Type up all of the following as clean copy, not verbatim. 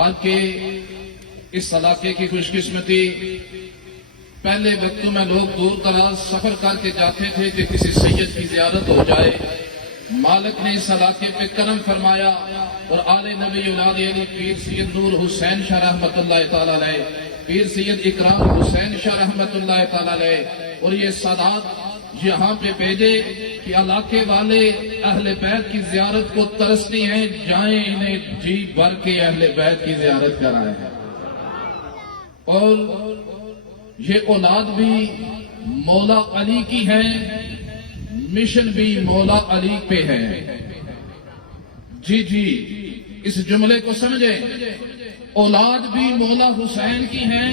آج کے اس علاقے کی خوش قسمتی، پہلے وقتوں میں لوگ دور دراز سفر کر کے جاتے تھے کہ کسی سید کی زیارت ہو جائے۔ مالک نے اس علاقے پہ کرم فرمایا اور آل نبی اولاد علی پیر سید نور حسین شاہ رحمۃ اللہ تعالی علیہ، پیر سید اکرام حسین شاہ رحمۃ اللہ تعالی علیہ اور یہ سادات یہاں پہ بھیجے کہ علاقے والے اہل بیت کی زیارت کو ترستی ہیں، جائیں انہیں جی بھر کے اہل بیت کی زیارت کرائیں۔ اور یہ اولاد بھی مولا علی کی ہے، مشن بھی مولا علی پہ ہے۔ جی اس جملے کو سمجھیں، اولاد بھی مولا حسین کی ہے،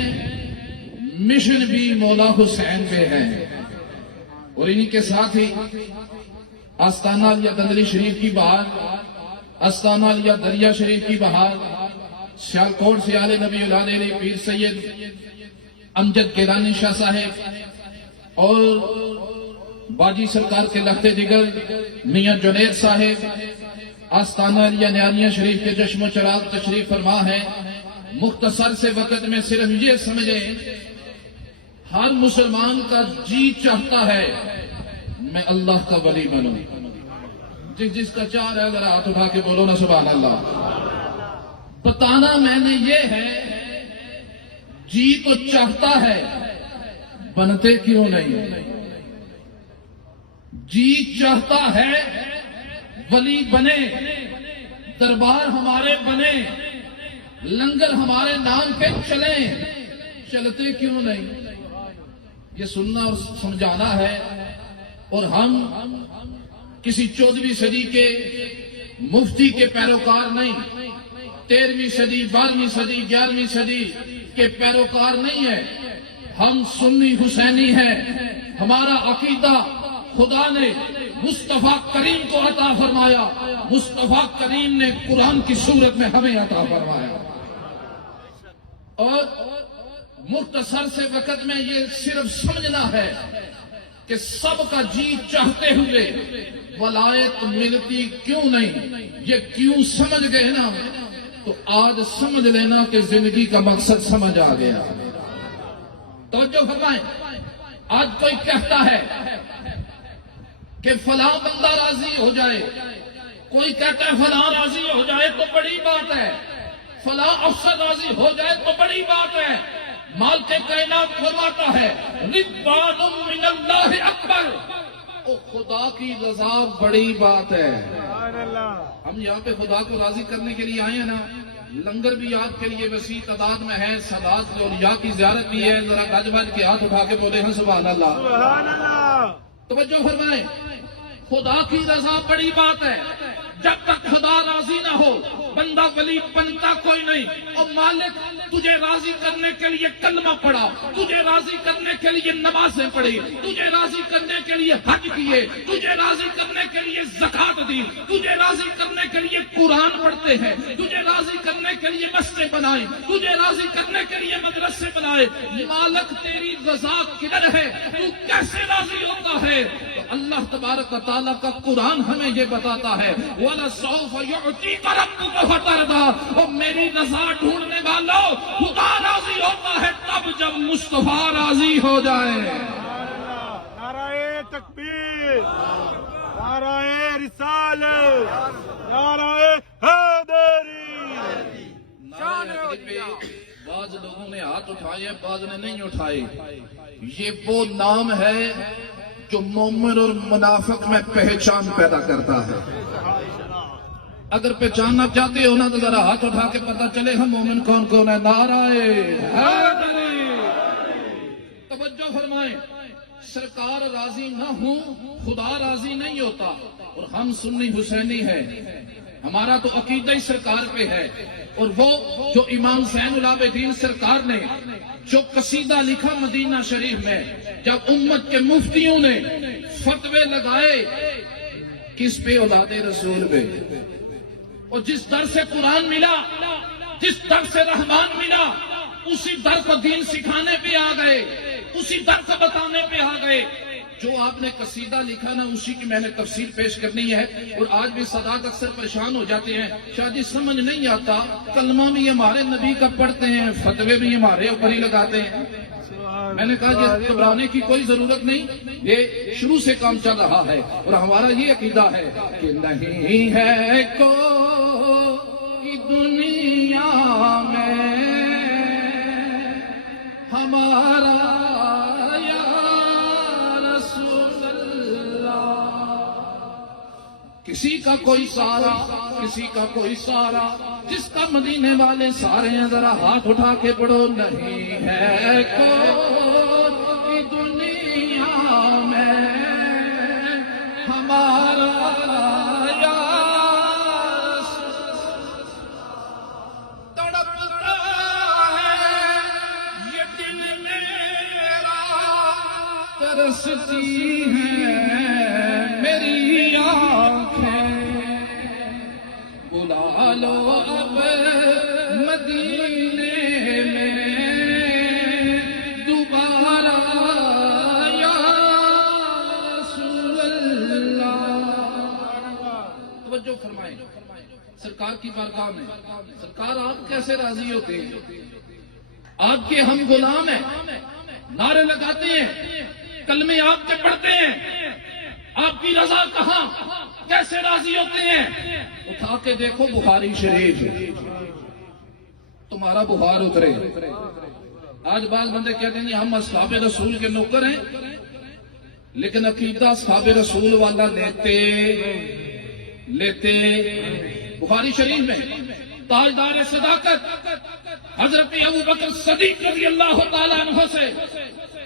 مشن بھی مولا حسین پہ ہے۔ اور انہی کے ساتھ ہی آستانہ علیہ دندلی شریف کی بہار، آستانہ علیہ دریا شریف کی بہار، سیالکوٹ سے آل نبی اولاد علی پیر سید امجد گیلانی شاہ صاحب اور باجی سرکار کے لخت جگر میاں جنید صاحب آستانہ علیہ نیاریاں شریف کے چشم و چراغ تشریف فرما ہے۔ مختصر سے وقت میں صرف یہ سمجھیں، ہر مسلمان کا جی چاہتا ہے میں اللہ کا ولی بنوں۔ جس کا چاہ رہا ہے ذرا ہاتھ اٹھا کے بولو نا سبحان اللہ۔ بتانا میں نے یہ ہے، جی تو چاہتا ہے، بنتے کیوں نہیں؟ جی چاہتا ہے ولی بنے، دربار ہمارے بنے، لنگر ہمارے نام پہ چلیں، چلتے کیوں نہیں؟ یہ سننا اور سمجھانا ہے۔ اور ہم کسی 14ویں صدی کے مفتی کے پیروکار نہیں، 13ویں صدی، 12ویں صدی، 11ویں صدی کے پیروکار نہیں ہے، ہم سنی حسینی ہیں۔ ہمارا عقیدہ خدا نے مصطفیٰ کریم کو عطا فرمایا، مصطفیٰ کریم نے قرآن کی صورت میں ہمیں عطا فرمایا۔ اور مختصر سے وقت میں یہ صرف سمجھنا ہے کہ سب کا جی چاہتے ہوئے ولایت ملتی کیوں نہیں؟ یہ کیوں سمجھ گئے نا تو آج سمجھ لینا کہ زندگی کا مقصد سمجھ آ گیا۔ توجہ فرمائیں، آج کوئی کہتا ہے کہ فلاں بندہ راضی ہو جائے، کوئی کہتا ہے فلاں راضی ہو جائے تو بڑی بات ہے، فلاں افسر راضی ہو جائے تو بڑی بات ہے۔ مالک کائنات فرماتا ہے رضوان من اللہ اکبر، او خدا کی رضا بڑی بات ہے۔ ہم یہاں پہ خدا کو راضی کرنے کے لیے آئے ہیں نا، لنگر بھی آپ کے لیے وسیع تعداد میں ہے، سادات اور یا کی زیارت بھی ہے، ذرا گج بج کے ہاتھ اٹھا کے بولے ہیں سبحان اللہ۔ توجہ فرمائیں، خدا کی رضا بڑی بات ہے۔ جب تک خدا راضی نہ ہو بندہ ولی بنتا کوئی نہیں۔ اور مالک تجھے راضی کرنے کے لیے کلمہ پڑھا، تجھے راضی کرنے کے لیے نمازیں پڑھی، تجھے راضی کرنے کے لیے حج کیے، تجھے راضی کرنے کے لیے زکات دی، تجھے راضی کرنے کے لیے قرآن پڑھتے ہیں، تجھے راضی کرنے کے لیے مسجدیں بنائی، تجھے راضی کرنے کے لیے مدرسے بنائے۔ مالک تیری رضا کدھر ہے؟ تو کیسے راضی ہوتا ہے؟ تو اللہ تبارک و تعالیٰ کا قرآن ہمیں یہ بتاتا ہے وَلَسَوْفَ يُعْطِيكَ رَبُّكَ فَتَرْضَىٰ۔ اور میری رضا ڈھونڈنے والوں، خدا راضی ہوتا ہے تب جب مصطفیٰ راضی ہو جائے۔ نعرہ تکبیر، نعرہ رسالت، نعرہ حیدری۔ بعض لوگوں نے ہاتھ اٹھائے، بعض نے نہیں اٹھائے۔ یہ وہ نام ہے جو مومن اور منافق میں پہچان پیدا کرتا ہے۔ اگر پہچاننا چاہتے ہو نا تو ذرا ہاتھ اٹھا کے پتہ چلے ہم مومن کون کون ہے۔ نعرہ حیدری۔ توجہ فرمائیں، سرکار راضی نہ ہوں خدا راضی نہیں ہوتا۔ اور ہم سنی حسینی ہیں، ہمارا تو عقیدہ ہی سرکار پہ ہے۔ اور وہ جو امام زین العابدین سرکار نے جو قصیدہ لکھا مدینہ شریف میں، جب امت کے مفتیوں نے فتوے لگائے کس پہ؟ اولاد رسول پہ۔ اور جس در سے قرآن ملا، جس در سے رحمان ملا، اسی در کو دین سکھانے پہ آ گئے، اسی در کو بتانے پہ آ گئے۔ جو آپ نے قصیدہ لکھا نا اسی کی میں نے تفسیر پیش کرنی ہے. اور آج بھی سادات اکثر پریشان ہو جاتے ہیں, شاہ جی سمجھ نہیں آتا, کلمہ بھی ہمارے نبی کا پڑھتے ہیں, فتوے بھی ہمارے اوپر ہی لگاتے ہیں. میں نے کہا یہ گھبرانے کی کوئی ضرورت نہیں, یہ شروع سے کام چل رہا ہے اور ہمارا یہ عقیدہ ہے کہ نہیں ہے کوئی دنیا میں ہمارا یا رسول اللہ, کسی کا کوئی سارا, کسی کا کوئی سارا, جس کا مدینے والے سارے ہیں. ذرا ہاتھ اٹھا کے پڑھو, نہیں ہے کوئی دنیا میں ہمارا یا تڑپتا ہے یہ دل میرا, ترستی ہے میری آنکھیں, بلا لو اب مدینے میں دوبارہ یا رسول اللہ. توجہ فرمائیں سرکار کی بارگاہ میں. سرکار آپ کیسے راضی ہوتے ہیں؟ آپ کے ہم غلام ہیں, نعرے لگاتے ہیں, کلمے آپ کے پڑھتے ہیں, آپ کی رضا کہاں, کیسے راضی ہوتے ہیں؟ اٹھا کے دیکھو بخاری شریف, تمہارا بخار اترے. آج بعض بندے کہتے ہیں ہم اصحاب رسول کے نوکر ہیں, لیکن عقیدہ اصحاب رسول والا لیتے بخاری شریف میں تاجدار صداقت حضرت ابوبکر صدیق رضی اللہ تعالیٰ عنہ سے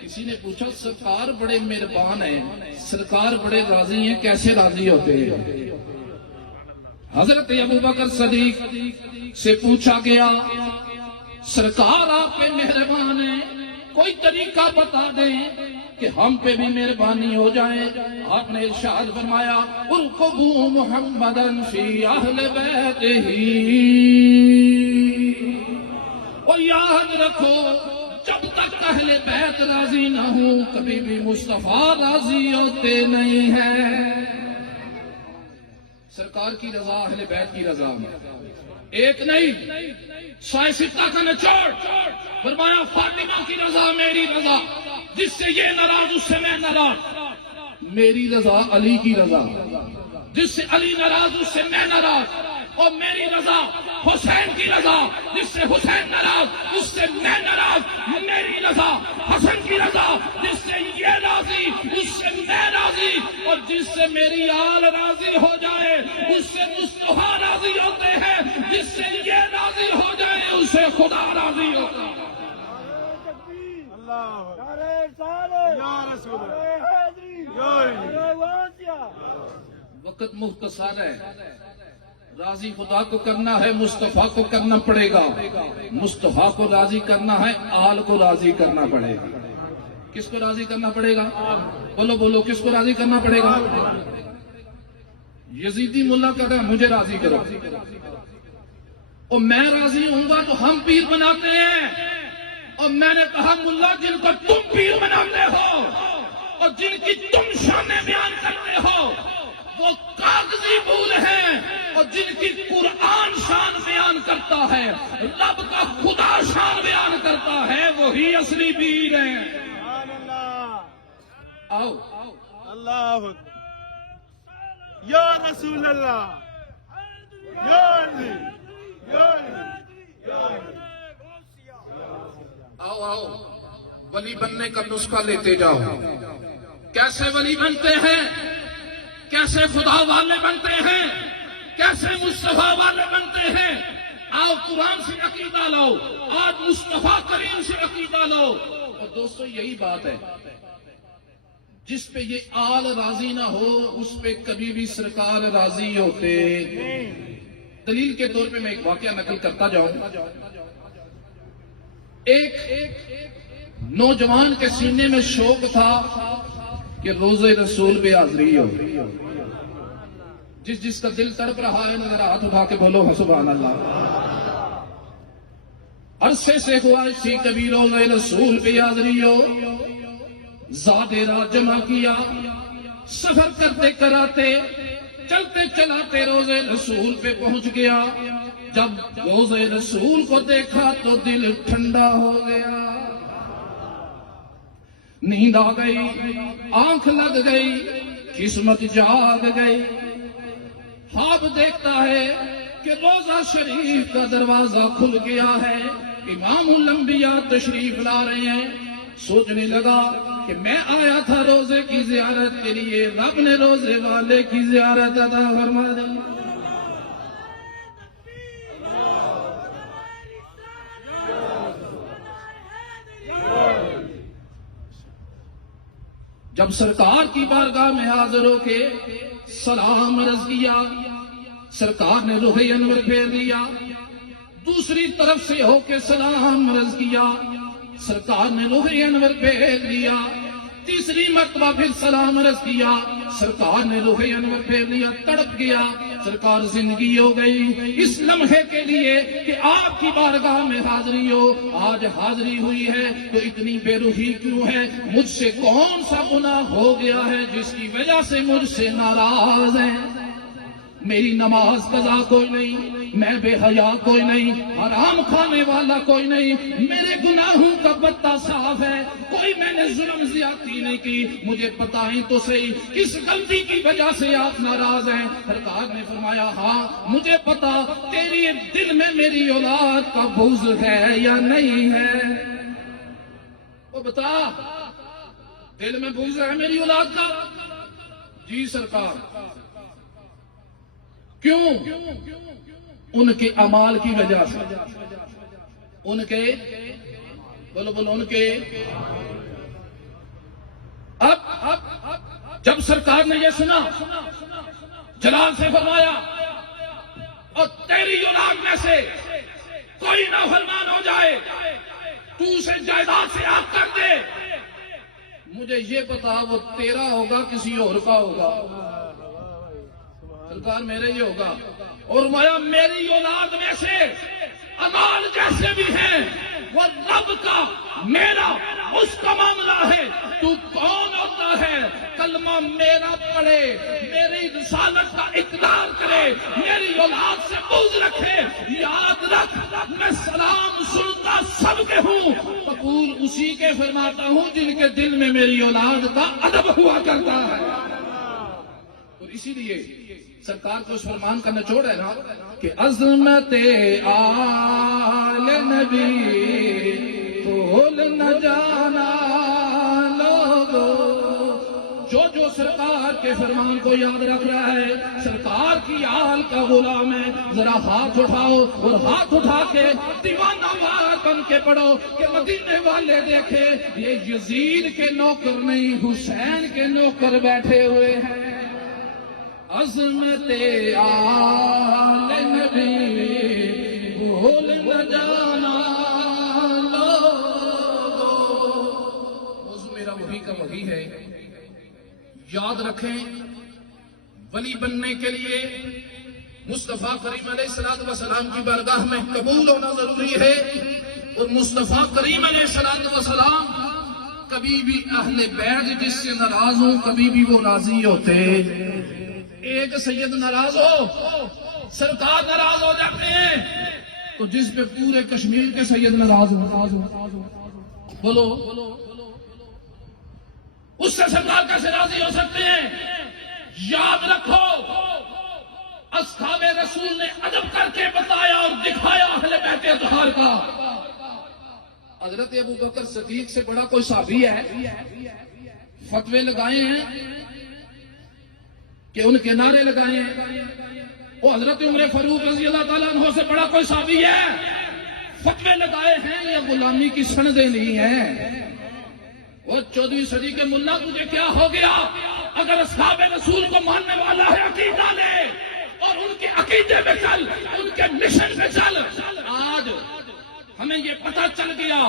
کسی نے پوچھا, سرکار بڑے مہربان ہیں, سرکار بڑے راضی ہیں, کیسے راضی ہوتے ہیں؟ حضرت ابوبکر صدیق سے پوچھا گیا, سرکار آپ پہ مہربان ہیں, کوئی طریقہ بتا دیں کہ ہم پہ بھی مہربانی ہو جائے. آپ نے ارشاد فرمایا, ارقبوا محمدا فی اہل بیتہ, اور یاد رکھو جب تک اہل بیت راضی نہ ہوں کبھی بھی مصطفیٰ راضی ہوتے نہیں ہیں. سرکار کی رضا اہل بیت کی رضا میں ایک نہیں, سائے ستہ کا نچوڑ. فرمایا فاطمہ کی رضا میری رضا, جس سے یہ ناراض اس سے میں ناراض. میری رضا علی کی رضا, جس سے علی ناراض اس سے میں ناراض. اور میری رضا حسین کی رضا, جس سے حسین ناراض اس سے میں ناراض. میری رضا حسن کی رضا, جس سے یہ راضی اس سے میں راضی. اور جس سے میری آل راضی ہو جائے اس سے مصطفیٰ راضی ہوتے ہیں, جس سے یہ راضی ہو جائے اس سے خدا راضی ہوتا ہے. وقت مختصر ہے, راضی خدا کو کرنا ہے, مصطفیٰ کو کرنا پڑے گا. مصطفیٰ کو راضی کرنا ہے, آل کو راضی کرنا پڑے گا. کس کو راضی کرنا پڑے گا؟ بولو بولو, کس کو راضی کرنا پڑے گا؟ یزیدی ملا کہتا ہے مجھے راضی کرو, اور میں راضی ہوں گا تو ہم پیر بناتے ہیں. اور میں نے کہا ملا جن کو تم پیر بناتے ہو اور جن کی تم شانیں بیان کرتے ہو وہ کاغذی پھول ہیں, اور جن کی قرآن شان بیان کرتا ہے, رب کا خدا شان بیان کرتا ہے, وہی اصلی پیر ہیں. آؤ اللہ یا رسول اللہ, یا علی, یا علی, یا علی. آؤ آؤ ولی بننے کا نسخہ لیتے جاؤ. کیسے ولی بنتے ہیں, کیسے خدا والے بنتے ہیں, کیسے مصطفیٰ والے بنتے ہیں. آؤ قرآن سے عقیدہ لاؤ, آج مصطفیٰ کریم سے عقیدہ لاؤ. اور دوستو یہی بات ہے, جس پہ یہ آل راضی نہ ہو اس پہ کبھی بھی سرکار راضی ہوتے. دلیل کے طور پہ میں ایک واقعہ نقل کرتا جاؤں. ایک نوجوان کے سینے میں شوق تھا کہ روزے رسول پہ حاضری ہو. جس کا دل تڑپ رہا ہے ذرا ہاتھ اٹھا کے بولو سبحان اللہ. عرصے سے خواہش تھی کبھی روزے رسول پہ حاضری ہو. زادیرا جمع کیا، سفر کرتے کراتے چلتے چلاتے روزے رسول پہ پہنچ گیا۔ جب روزے رسول کو دیکھا تو دل ٹھنڈا ہو گیا، نیند آ گئی، آنکھ لگ گئی، قسمت جاگ گئی۔ خواب دیکھتا ہے کہ روزہ شریف کا دروازہ کھل گیا ہے، امام الانبیاء تشریف لا رہے ہیں۔ سوچنے لگا کہ میں آیا تھا روزے کی زیارت کے لیے، رب نے روزے والے کی زیارت عطا فرما دی۔ جب سرکار کی بارگاہ میں حاضر ہو کے سلام عرض کیا، سرکار نے رخ انور پھیر لیا۔ دوسری طرف سے ہو کے سلام عرض کیا، سرکار نے رخ انور پھیر لیا۔ تیسری مرتبہ پھر سلام عرض کیا، سرکار نے رخ انور پھیر لیا۔ تڑپ گیا، سرکار زندگی ہو گئی اس لمحے کے لیے کہ آپ کی بارگاہ میں حاضری ہو۔ آج حاضری ہوئی ہے تو اتنی بے روحی کیوں ہے؟ مجھ سے کون سا گناہ ہو گیا ہے جس کی وجہ سے مجھ سے ناراض ہیں؟ میری نماز قضا کوئی نہیں، میں بے حیا کوئی نہیں، حرام کھانے والا کوئی نہیں، میرے گناہوں کا پتہ صاف ہے، کوئی میں نے ظلم زیادتی نہیں کی۔ مجھے بتائیں تو صحیح کس غلطی کی وجہ سے آپ ناراض ہیں؟ سرکار نے فرمایا ہاں مجھے پتا، تیری دل میں میری اولاد کا بغض ہے یا نہیں ہے؟ وہ بتا، دل میں بغض ہے میری اولاد کا؟ جی سرکار۔ کیوں؟ ان کے اعمال کی وجہ سے، ان کے بولو بولو ان کے۔ اب جب سرکار نے یہ سنا، جلال سے فرمایا اور تیری اولاد میں سے کوئی نافرمان ہو جائے تو اسے جائیداد سے آگ کر دے۔ مجھے یہ پتا وہ تیرا ہوگا کسی اور کا ہوگا؟ سرکار میرے ہی ہوگا۔ اور مایا میری اولاد میں سے اعمال جیسے بھی ہیں وہ رب کا میرا اس کا معاملہ ہے۔ تو کون ہوتا ہے کلمہ میرا پڑھے، میری رسالت کا اقرار کرے، میری اولاد سے بغض رکھے؟ یاد رکھ میں سلام سنتا سب کے ہوں، قبول اسی کے فرماتا ہوں جن کے دل میں میری اولاد کا ادب ہوا کرتا ہے۔ اور اسی لیے سرکار کو اس فرمان کا نچوڑ ہے نا کہ عظمت آل نبی بھول نہ جانا لوگو۔ جو سرکار کے فرمان کو یاد رکھ رہا ہے، سرکار کی آل کا غلام ہے، ذرا ہاتھ اٹھاؤ اور ہاتھ اٹھا کے دیوانہ وار بن کے پڑھو کہ مدینے والے دیکھے یہ یزید کے نوکر نہیں حسین کے نوکر بیٹھے ہوئے ہیں۔ عظمت آل نبی بھول نہ جانا لوگو۔ موضوع میرا وہی کا وہی ہے، یاد رکھیں ولی بننے کے لیے مصطفیٰ کریم علیہ الصلوۃ والسلام کی بارگاہ میں قبول ہونا ضروری ہے۔ اور مصطفیٰ کریم علیہ الصلوۃ والسلام کبھی بھی اہل بیت جس سے ناراض ہوں کبھی بھی وہ راضی ہوتے۔ ایک سید ناراض ہو، سرکار ناراض ہو جاتے ہیں، تو جس پہ پورے کشمیر کے سید ناراض ہو بولو اس سے سرکار کیسے راضی ہو سکتے ہیں؟ یاد رکھو اصحاب رسول نے ادب کر کے بتایا اور دکھایا اہل بیت اطہار کا۔ حضرت ابو بکر صدیق سے بڑا کوئی صحابی ہے؟ فتوے لگائے ہیں کہ ان کے نعرے لگائے ہیں۔ وہ حضرت عمر فاروق رضی اللہ تعالیٰ عنہ سے بڑا کوئی صحابی ہے؟ فتوے لگائے ہیں، یہ غلامی کی سندیں نہیں ہیں۔ وہ 14ویں صدی کے ملا تجھے کیا ہو گیا؟ اگر اصحاب رسول کو ماننے والا ہے عقیدہ لے اور ان کے عقیدے پہ چل، ان کے مشن پہ چل۔ آج ہمیں یہ پتہ چل گیا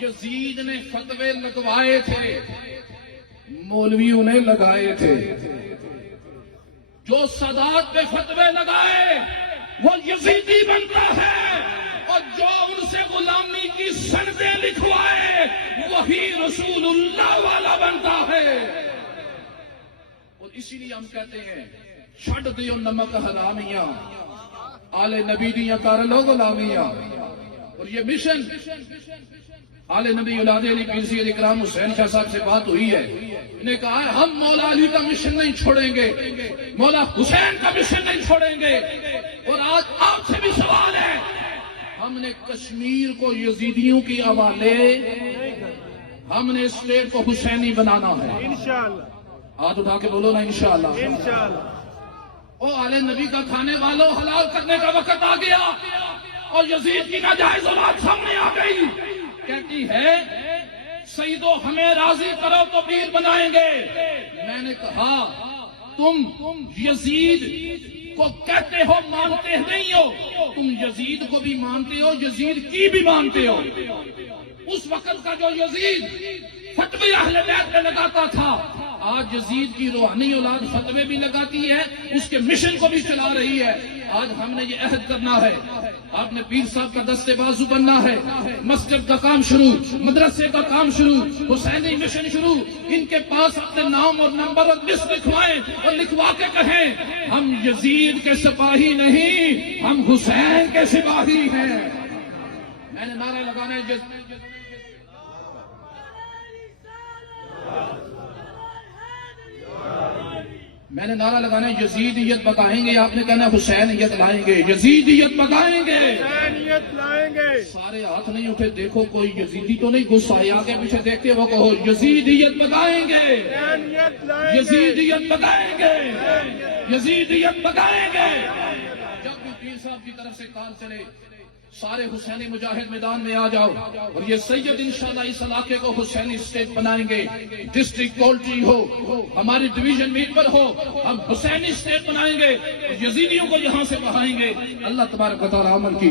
یزید نے فتوے لگوائے تھے، مولویوں نے لگائے تھے۔ جو سادات پہ فتوے لگائے وہ یزیدی بنتا ہے، اور جو ان سے غلامی کی سندیں لکھوائے وہ وہی رسول اللہ والا بنتا ہے. اور اسی لیے ہم کہتے ہیں چھڈ دیو نمک حرامیاں آل نبی دیاں کر لو غلامیاں. اور یہ مشن آل نبی اولاد علی پیر سید اکرام حسین شاہ صاحب سے بات ہوئی ہے. انہیں کہا ہے ہم مولا علی کا مشن نہیں چھوڑیں گے, مولا حسین کا مشن نہیں چھوڑیں گے. اور آج آپ سے بھی سوال ہے, ہم نے کشمیر کو یزیدیوں کی حوالے, ہم نے اسٹیٹ کو حسینی بنانا ہے. انشاءاللہ ہاتھ اٹھا کے بولو نا انشاءاللہ. انشاءاللہ. او آل نبی کا کھانے والوں حلال کرنے کا وقت آ گیا اور یزید کی ناجائز اولاد سامنے آ گئی. کہتی ہے سیدو ہمیں راضی کرو تو پیر بنائیں گے. میں نے کہا تم یزید کو کہتے ہو مانتے نہیں ہو, تم یزید کو بھی مانتے ہو, یزید کی بھی مانتے ہو. اس وقت کا جو یزید فتوی اہل بیت میں لگاتا تھا, آج یزید کی روحانی اولاد فتوے بھی لگاتی ہے, اس کے مشن کو بھی چلا رہی ہے. آج ہم نے یہ عہد کرنا ہے, آپ نے پیر صاحب کا دستے بازو بننا ہے. مسجد کا کام شروع, مدرسے کا کام شروع, حسینی مشن شروع. ان کے پاس اپنے نام اور نمبر اور لسٹ لکھوائیں اور لکھوا کے کہیں ہم یزید کے سپاہی نہیں, ہم حسین کے سپاہی ہیں. میں نے نعرہ لگانا ہے میں نے نعرہ لگانا ہے یزیدیت بتائیں گے, آپ نے کہنا ہے حسینیت لائیں گے, یزیدیت بتائیں گے, حسینیت لائیں گے. سارے ہاتھ نہیں اٹھے, دیکھو کوئی یزیدی تو نہیں گھسا, آگے پیچھے دیکھتے وہ کہو یزیدیت بتائیں گے, حسینیت لائیں گے. یزیدیت بتائیں گے, یزیدیت بتائیں گے. جب بھی پیر صاحب کی طرف سے کال چلے سارے حسینی مجاہد میدان میں آ جاؤ. اور یہ سید انشاءاللہ اس علاقے کو حسینی اسٹیٹ بنائیں گے. ڈسٹرکٹ کولٹری ہو, ہماری ڈویژن میٹر ہو, ہم حسینی اسٹیٹ بنائیں گے, یزیدیوں کو یہاں سے بڑھائیں گے. اللہ تبارک و تعالی عمل کی